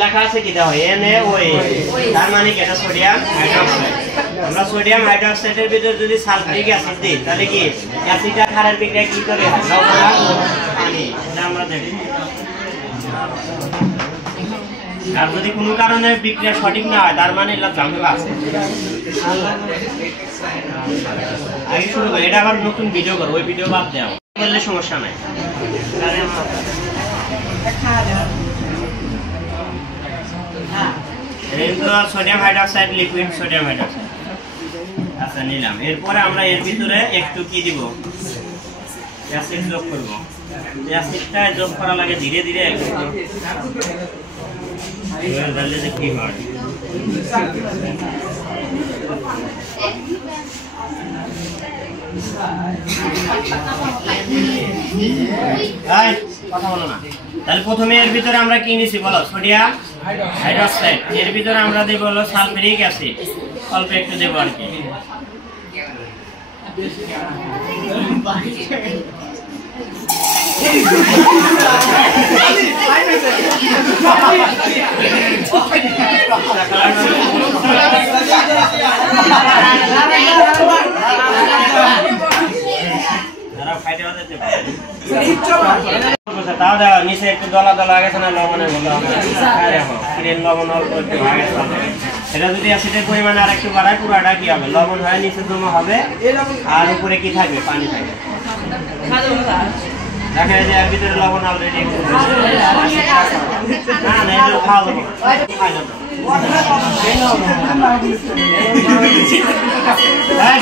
লেখা আছে কি দেখো NaOH তার মানে কি এটা সোডিয়াম হাইড্রোক্সাইড আমরা সোডিয়াম হাইড্রোক্সাইডের ভিতর যদি সালফিউরিক অ্যাসিড দিই তাহলে কি অ্যাসিডটা ক্ষারের বিক্রিয়া কি করে হয় পানি এটা আমরা দেখি আর যদি কোনো কারণে বিক্রিয়া সঠিক না হয় তার মানে এটা ঝামেলা আছে আগে শুরু করি এটা আবার নতুন ভিডিও করব ওই ভিডিও বাদ দাও বললে সমস্যা নাই sodium hydroxide liquid sodium hydroxide আচ্ছা নিলাম এরপরে আমরা এর ভিতরে একটু কি দিব অ্যাসিড যোগ করব অ্যাসিডটা যোগ করা লাগে ধীরে ধীরে একটু এবার ডাললে যে কি হয় কথা বলো না তাহলে প্রথমে এর ভিতরে আমরা কি নিছি বলো সোডিয়াম হাইড্রোক্সাইড এর ভিতরে আমরা দেব হলো সালফিউরিক অ্যাসিড অল্প একটু দেব আর কি নিচে একটু দলা দলা গেছে না লবণের লবণ অল্প একটু এটা যদি অ্যাসিডের পরিমাণ আর একটু বাড়ায় পুরাটা কি হবে লবণ হয় নিচে জমা হবে আর উপরে কি থাকবে পানি থাকবে দেখা যায় এর ভিতরে লবণ অলরেডি না না এটা খাওয়া যাবে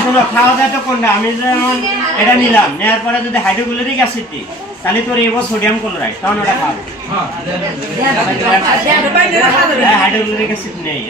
শোনো খাওয়া দাওয়া তো কোনটা আমি যেমন এটা নিলাম নেওয়ার পরে যদি হাইড্রোক্লোরিক অ্যাসিড দিই তাহলে তোর এবার সোডিয়াম ক্লোরাইড তখন ওটা খাবে হাইড্রোক্লোরিক অ্যাসিড নেই